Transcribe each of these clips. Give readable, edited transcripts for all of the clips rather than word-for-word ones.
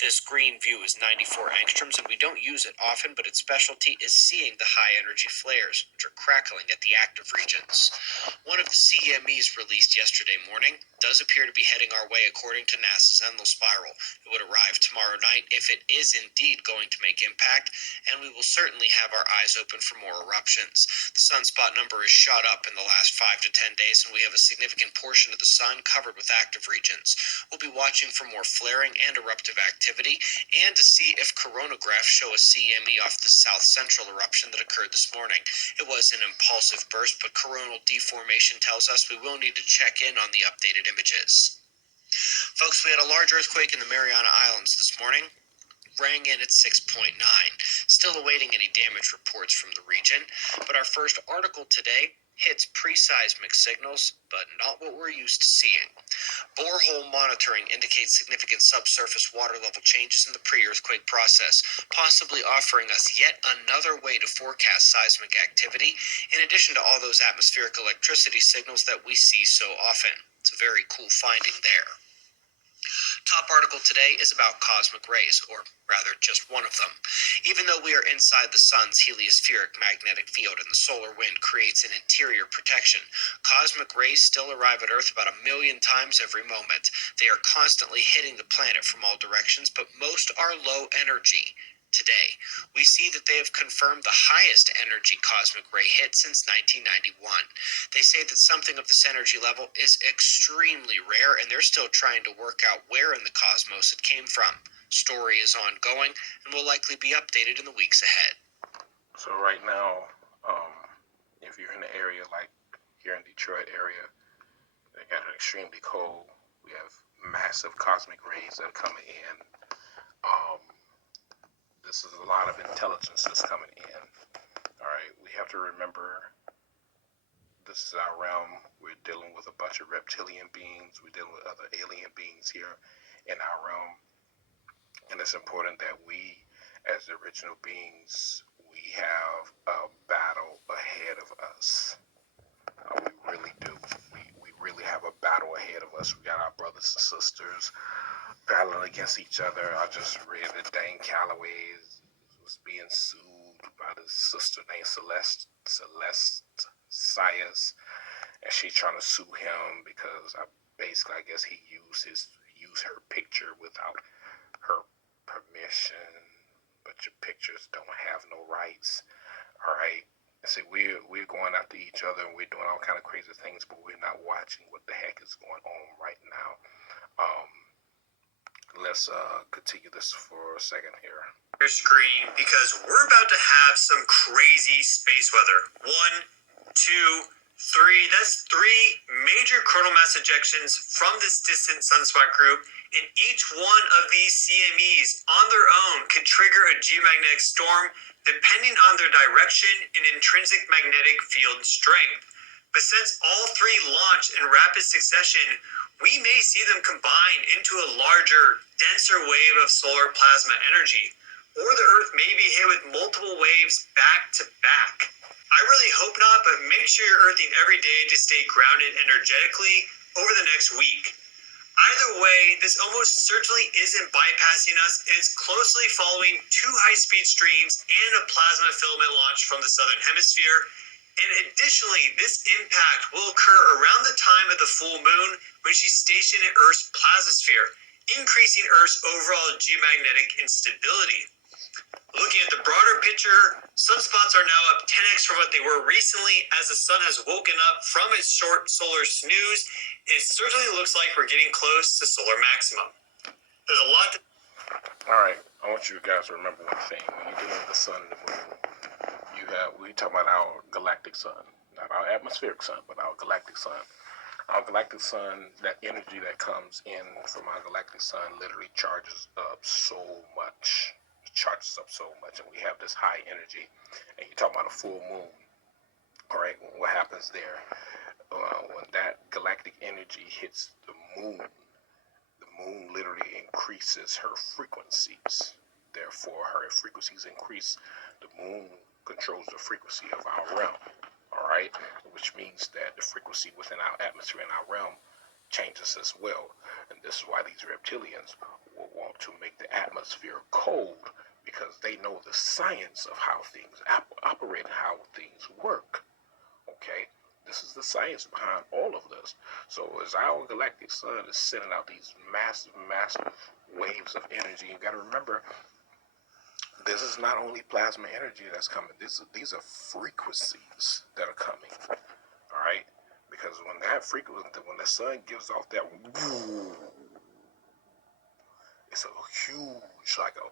This green view is 94 angstroms, and we don't use it often, but its specialty is seeing the high-energy flares, which are crackling at the active regions. One of the CMEs released yesterday morning does appear to be heading our way according to NASA's Enlil spiral. It would arrive tomorrow night if it is indeed going to make impact, and we will certainly have our eyes open for more eruptions. The sunspot number has shot up in the last 5 to 10 days, and we have a significant portion of the sun covered with active regions. We'll be watching for more flaring and eruptive activity, and to see if coronagraphs show a CME off the south central eruption that occurred this morning. It was an impulsive burst, but coronal deformation tells us we will need to check in on the updated images. Folks, we had a large earthquake in the Mariana Islands this morning. Rang in at 6.9. Still awaiting any damage reports from the region, but our first article today hits pre-seismic signals, but not what we're used to seeing. Borehole monitoring indicates significant subsurface water level changes in the pre-earthquake process, possibly offering us yet another way to forecast seismic activity, in addition to all those atmospheric electricity signals that we see so often. It's a very cool finding there. Top article today is about cosmic rays, or rather just one of them. Even though we are inside the sun's heliospheric magnetic field and the solar wind creates an interior protection, cosmic rays still arrive at Earth about 1 million times every moment. They are constantly hitting the planet from all directions, but most are low energy. Today, we see that they have confirmed the highest energy cosmic ray hit since 1991. They say that something of this energy level is extremely rare, and they're still trying to work out where in the cosmos it came from. Story is ongoing and will likely be updated in the weeks ahead. So right now, if you're in the area like here in Detroit area, they got it extremely cold. We have massive cosmic rays that are coming in. This is a lot of intelligence that's coming in. All right, we have to remember this is our realm. We're dealing with a bunch of reptilian beings. We're dealing with other alien beings here in our realm. And it's important that we, as the original beings, we have a battle ahead of us. We really do. We really have a battle ahead of us. We got our brothers and sisters battling against each other. I just read that Dane Calloway was being sued by this sister named Celeste Sias, and she's trying to sue him because I guess he used her picture without her permission, but your pictures don't have no rights. All right. I say we're going after each other and we're doing all kind of crazy things, but we're not watching what the heck is going on right now. Let's continue this for a second here. Your screen, because we're about to have some crazy space weather. 1, 2, 3. That's 3 major coronal mass ejections from this distant sunspot group, and each one of these CMEs on their own could trigger a geomagnetic storm depending on their direction and intrinsic magnetic field strength. But since all 3 launch in rapid succession, we may see them combine into a larger, denser wave of solar plasma energy, or the Earth may be hit with multiple waves back to back. I really hope not, but make sure you're earthing every day to stay grounded energetically over the next week. Either way, this almost certainly isn't bypassing us, and it's closely following 2 high-speed streams and a plasma filament launch from the southern hemisphere. And additionally, this impact will occur around the time of the full moon when she's stationed in Earth's plazosphere, increasing Earth's overall geomagnetic instability. Looking at the broader picture, sunspots are now up 10x from what they were recently as the sun has woken up from its short solar snooze. It certainly looks like we're getting close to solar maximum. There's a lot to... All right, I want you guys to remember one thing. When you're dealing with the sun and the moon, we talk about our galactic sun, not our atmospheric sun, but our galactic sun. Our galactic sun, that energy that comes in from our galactic sun literally charges up so much. And we have this high energy, and you talk about a full moon. All right, what happens there? When that galactic energy hits the moon literally increases her frequencies. Therefore, her frequencies increase. The moon controls the frequency of our realm. All right, which means that the frequency within our atmosphere and our realm changes as well. And this is why these reptilians will want to make the atmosphere cold, because they know the science of how things operate and how things work. Okay? This is the science behind all of this. So as our galactic sun is sending out these massive, massive waves of energy, you got to remember, this is not only plasma energy that's coming. These are frequencies that are coming. All right, because when when the sun gives off that, it's a huge, like a,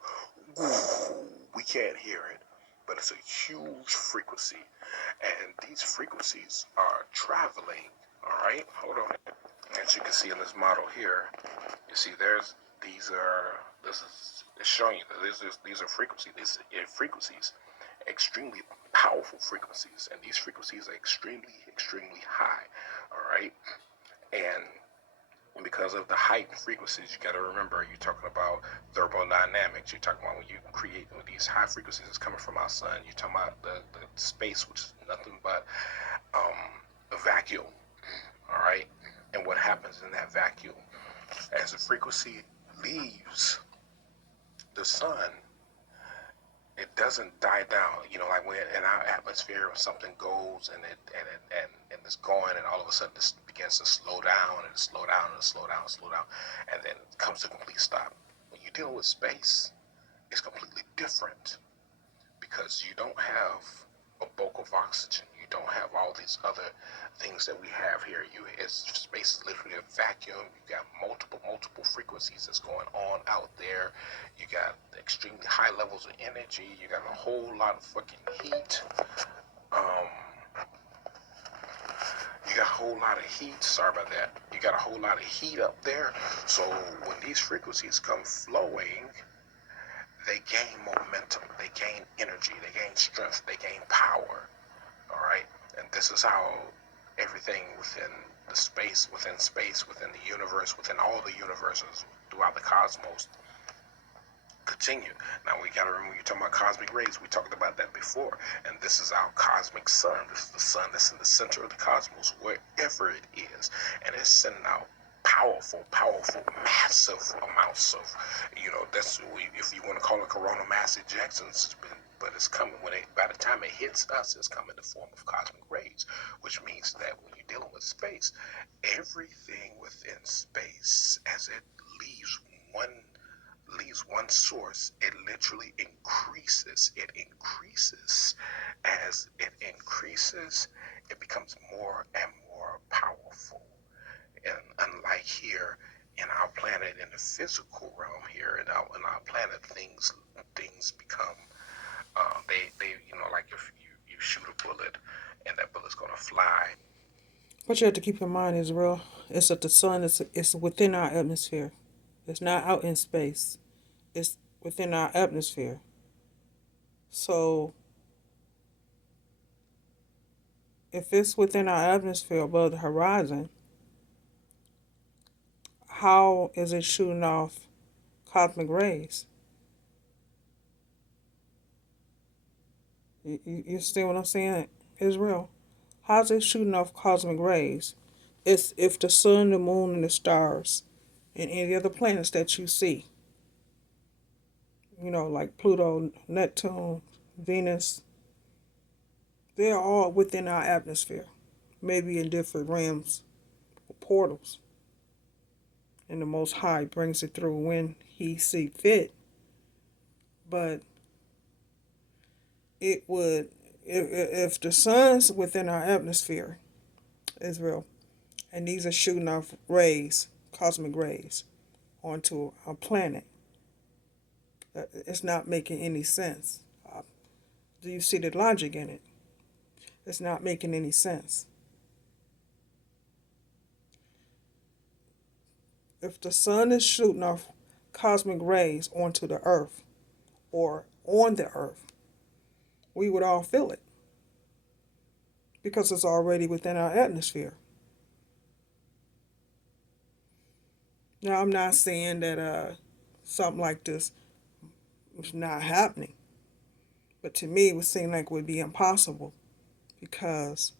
we can't hear it, but it's a huge frequency, and these frequencies are traveling. All right, hold on. As you can see in this model here, you see it's showing you that these are frequencies. These are frequencies, extremely powerful frequencies, and these frequencies are extremely, extremely high. All right, and because of the heightened frequencies, you got to remember, you're talking about thermodynamics. You're talking about when you create with these high frequencies that's coming from our sun. You're talking about the space, which is nothing but a vacuum. All right, and what happens in that vacuum as the frequency leaves the sun, it doesn't die down. You know, like when in our atmosphere, when something goes and it's going, and all of a sudden this begins to slow down and slow down and slow down and slow down, and then it comes to a complete stop. When you deal with space, it's completely different, because you don't have a bulk of oxygen. You don't have all these other things that we have here. Space is literally a vacuum. You got multiple frequencies that's going on out there. You got extremely high levels of energy. You got a whole lot of fucking heat. You got a whole lot of heat. Sorry about that. You got a whole lot of heat up there. So when these frequencies come flowing, they gain momentum, they gain energy, they gain strength, they gain power. All right, and this is how everything within space, within the universe, within all the universes throughout the cosmos continue. Now we gotta remember, you're talking about cosmic rays. We talked about that before, and this is our cosmic sun. This is the sun that's in the center of the cosmos, wherever it is, and it's sending out powerful, massive amounts of, that's, if you want to call it coronal mass ejections, but it's coming by the time it hits us, it's coming in the form of cosmic rays, which means that when you're dealing with space, everything within space, as it leaves one source, it literally increases. It increases. As it increases, it becomes more and more powerful. And unlike here in our planet, in the physical realm here, in our planet, things become, they like if you shoot a bullet and that bullet's gonna fly. What you have to keep in mind is is that the sun is within our atmosphere. It's not out in space. It's within our atmosphere. So if it's within our atmosphere above the horizon, how is it shooting off cosmic rays? You see what I'm saying, Israel? How's it shooting off cosmic rays? It's if the sun, the moon, and the stars, and any other planets that you see, like Pluto, Neptune, Venus, they're all within our atmosphere, maybe in different realms or portals. And the Most High brings it through when He see fit. But it would, if the sun's within our atmosphere, Israel, and these are shooting off rays, cosmic rays, onto our planet, it's not making any sense. Do you see the logic in it? It's not making any sense. If the sun is shooting off cosmic rays onto the earth or on the earth, we would all feel it because it's already within our atmosphere. Now, I'm not saying that something like this is not happening, but to me, it would seem like it would be impossible because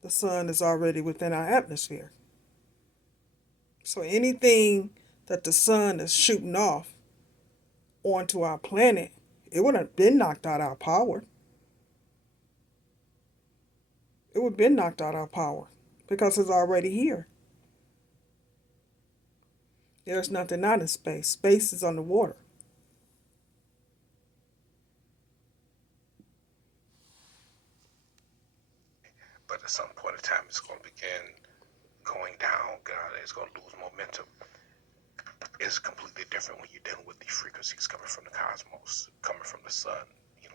the sun is already within our atmosphere. So anything that the sun is shooting off onto our planet, it would have been knocked out our power. It would have been knocked out our power because it's already here. There's nothing out in space. Space is underwater. But at some point in time, it's going to begin going down. God, it's going to lose momentum. It's completely different when you're dealing with the frequencies coming from the cosmos, coming from the sun.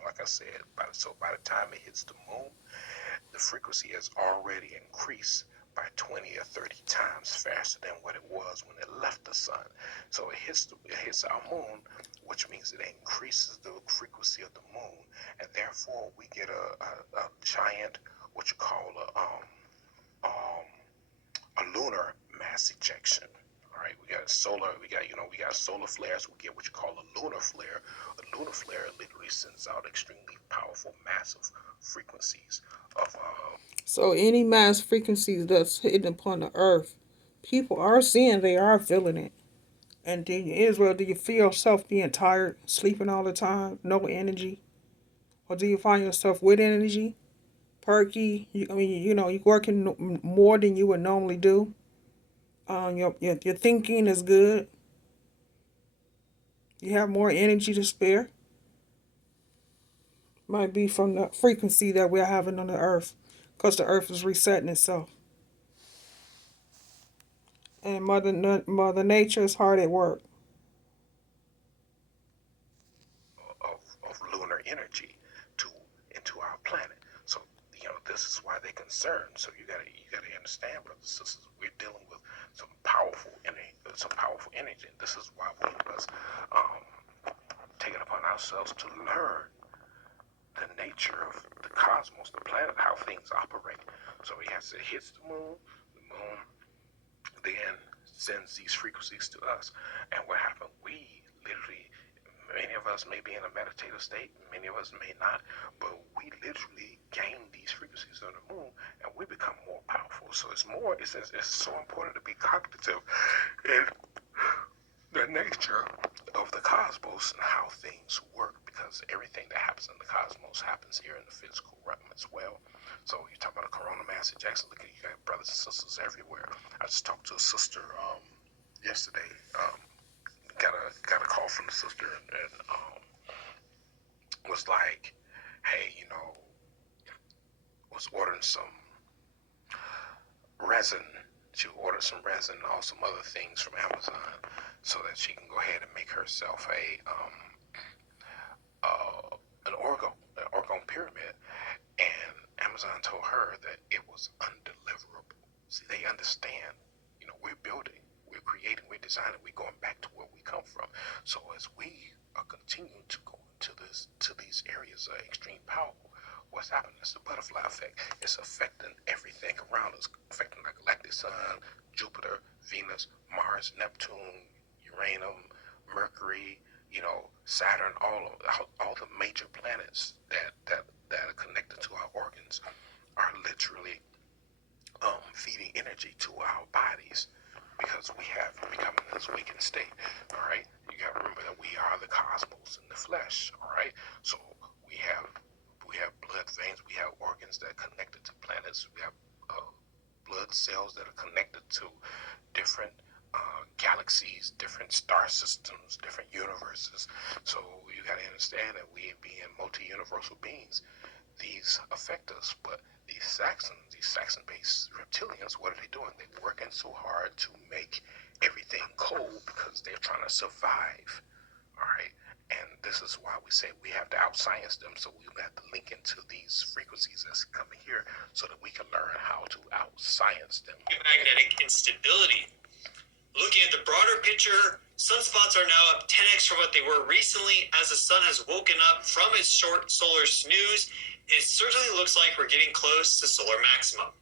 Like I said, by the time it hits the moon, the frequency has already increased by 20 or 30 times faster than what it was when it left the sun. So it hits our moon, which means it increases the frequency of the moon, and therefore we get a giant, what you call a lunar mass ejection. All right, we got solar flares. We get what you call a lunar flare. A lunar flare literally sends out extremely powerful, massive frequencies of So any mass frequencies that's hitting upon the earth, people are seeing, they are feeling it. And do you, Israel, do you feel yourself being tired, sleeping all the time, no energy? Or do you find yourself with energy, perky? You're working more than you would normally do. Your thinking is good. You have more energy to spare. Might be from the frequency that we're having on the earth, because the earth is resetting itself. And Mother Nature is hard at work. of lunar energy to into our planet. So this is why they're concerned. So you gotta understand, brothers and sisters, we're dealing with some powerful energy. And this is why we must take it upon ourselves to learn the nature of the cosmos, the planet, how things operate. So he has to hit the moon then sends these frequencies to us. And what happened? We literally, many of us may be in a meditative state, many of us may not, but we literally gain these frequencies on the moon and we become more powerful. So it's so important to be cognitive in the nature of the cosmos and how things work, because everything that happens in the cosmos happens here in the physical realm as well. So you talk about a corona mass ejection. Look at, you got brothers and sisters everywhere. I just talked to a sister yesterday. Got a call from the sister and was like, hey, was ordering some resin. She ordered some resin and all some other things from Amazon so that she can go ahead and make herself an orgone pyramid. And Amazon told her that it was undeliverable. See, they understand. We're building, we're creating, we're designing, we're going back to where we come from. So as we are continuing to go to these areas of extreme power, what's happening is the butterfly effect. It's affecting everything around us, affecting the galactic sun, Jupiter, Venus, Mars, Neptune, Uranus, Mercury, Saturn, all the major planets that are connected to our organs are literally feeding energy to our bodies, because we have become in this weakened state. All right, you got to remember that we are the cosmos in the flesh. All right, so we have blood veins, we have organs that are connected to planets, we have blood cells that are connected to different galaxies, different star systems, different universes. So you got to understand that we, being multi-universal beings, these affect us. But these Saxon-based reptilians, what are they doing? They're working so hard to make everything cold because they're trying to survive. All right. And this is why we say we have to outscience them. So we have to link into these frequencies that's coming here so that we can learn how to outscience them. Magnetic instability. Looking at the broader picture, sunspots are now up 10x from what they were recently. As the sun has woken up from its short solar snooze, it certainly looks like we're getting close to solar maximum.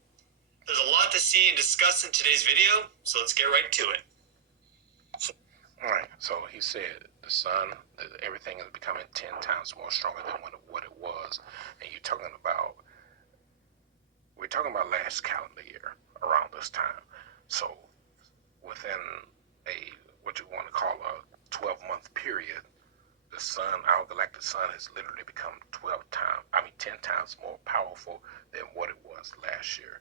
There's a lot to see and discuss in today's video, so let's get right to it. All right, so he said the sun, everything is becoming 10 times more stronger than what it was. And we're talking about last calendar year around this time. So within a what you want to call a 12-month period, the sun, our galactic sun, has literally become 10 times more powerful than what it was last year,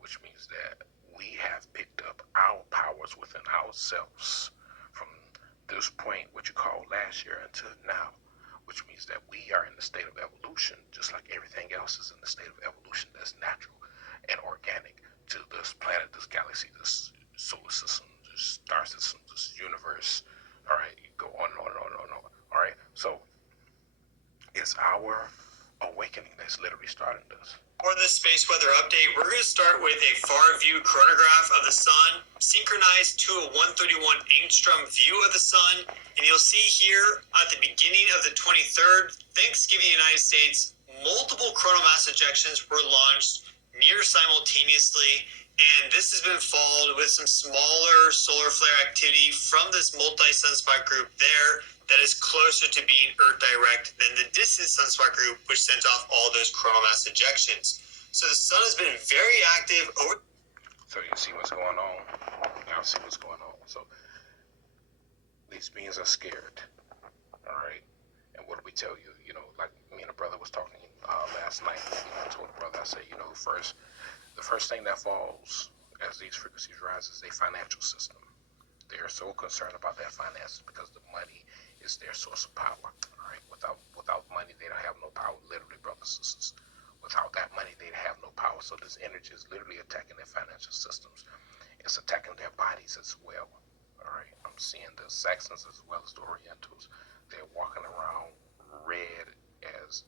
which means that we have picked up our powers within ourselves from this point, what you call last year, until now, which means that we are in the state of evolution, just like everything else is in the state of evolution that's natural and organic to this planet, this galaxy, this solar system, this star system, this universe. All right, you go on and on and on and on and on. All right, so it's our awakening that's literally starting this. For this space weather update, we're going to start with a far view chronograph of the sun, synchronized to a 131 angstrom view of the sun. And you'll see here at the beginning of the 23rd, Thanksgiving United States, multiple coronal mass ejections were launched near simultaneously. And this has been followed with some smaller solar flare activity from this multi-sunspot group there that is closer to being Earth direct than the distant sunspot group, which sent off all those coronal mass ejections. So the sun has been very active over. So you see what's going on. Y'all see what's going on. So these beings are scared. All right. And what do we tell you? You know, like me and a brother was talking last night. I told the brother, I said, the first thing that falls as these frequencies rise is their financial system. They are so concerned about their finances because the money is their source of power. All right. Without money, they don't have no power. Literally, brothers and sisters. Without that money, they have no power. So this energy is literally attacking their financial systems. It's attacking their bodies as well. All right. I'm seeing the Saxons as well as the Orientals. They're walking around red as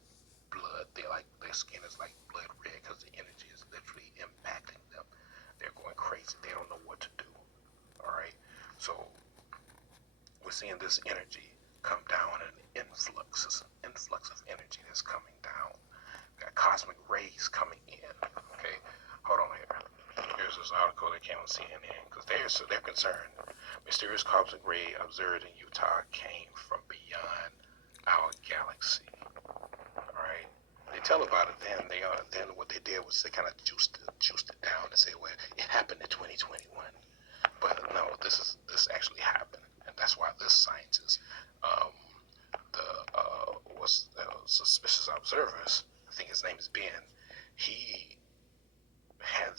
blood. Their skin is like blood red because the energy is literally impacting them. They're going crazy. They don't know what to do. All right. So we're seeing this energy come down, an influx. It's an influx of energy that's coming down. Got cosmic rays coming in. Okay, hold on here. Here's this article that came on CNN because they're concerned. Mysterious cosmic ray observed in Utah came from beyond our galaxy. All right. They tell about it then what they did was they kind of juiced it down and say, well, it happened in 2021. But no, this actually happened, and that's why this scientist, was suspicious observers. I think his name is Ben. He had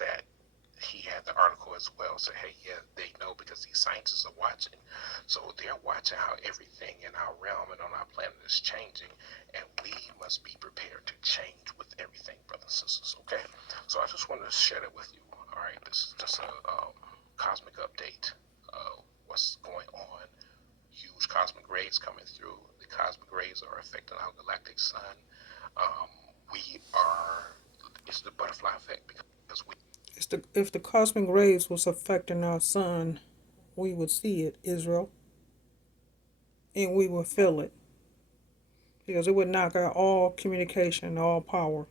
the article as well. So hey, yeah, they know because these scientists are watching. So they're watching how everything in our realm and on our planet is changing, and we must be prepared to change with everything, brothers and sisters. Okay. So I just wanted to share that with you. All right. This is just a cosmic update. What's going on? Huge cosmic rays coming through. The cosmic rays are affecting our galactic sun. It's the butterfly effect because If the cosmic rays was affecting our sun, we would see it, Israel, and we would feel it. Because it would knock out all communication, all power.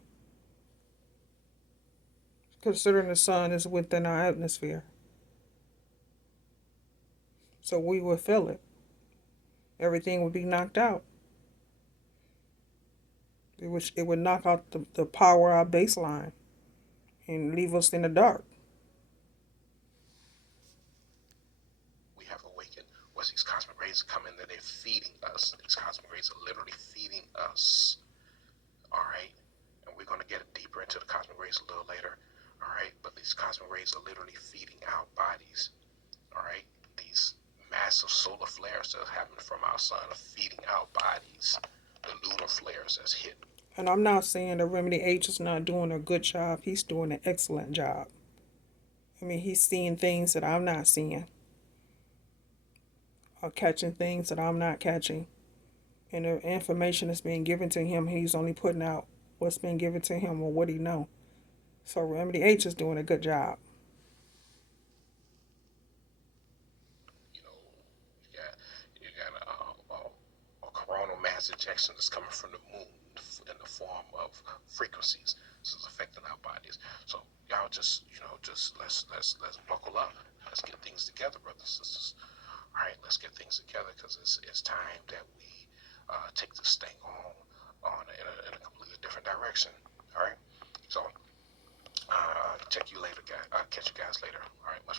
Considering the sun is within our atmosphere. So we would feel it. Everything would be knocked out. It would knock out the power, our baseline, and leave us in the dark. we have awakened. What's these cosmic rays coming that they're feeding us? These cosmic rays are literally feeding us. All right, and we're going to get deeper into the cosmic rays a little later. All right, but these cosmic rays are literally feeding our bodies. All right, these massive solar flares that are happening from our sun are feeding our bodies. The lunar flares that's hit. And I'm not saying that Remedy H is not doing a good job. He's doing an excellent job. I mean, he's seeing things that I'm not seeing. Or catching things that I'm not catching. And the information that's being given to him, he's only putting out what's been given to him or what he know. So Remedy H is doing a good job. You got a coronal mass ejection that's coming from the moon in the form of frequencies. This is affecting our bodies. So y'all just let's buckle up. Let's get things together, brothers and sisters. All right, let's get things together because it's time that we take this thing on in a completely different direction. All right. So check you later, guys. Catch you guys later. All right. Much.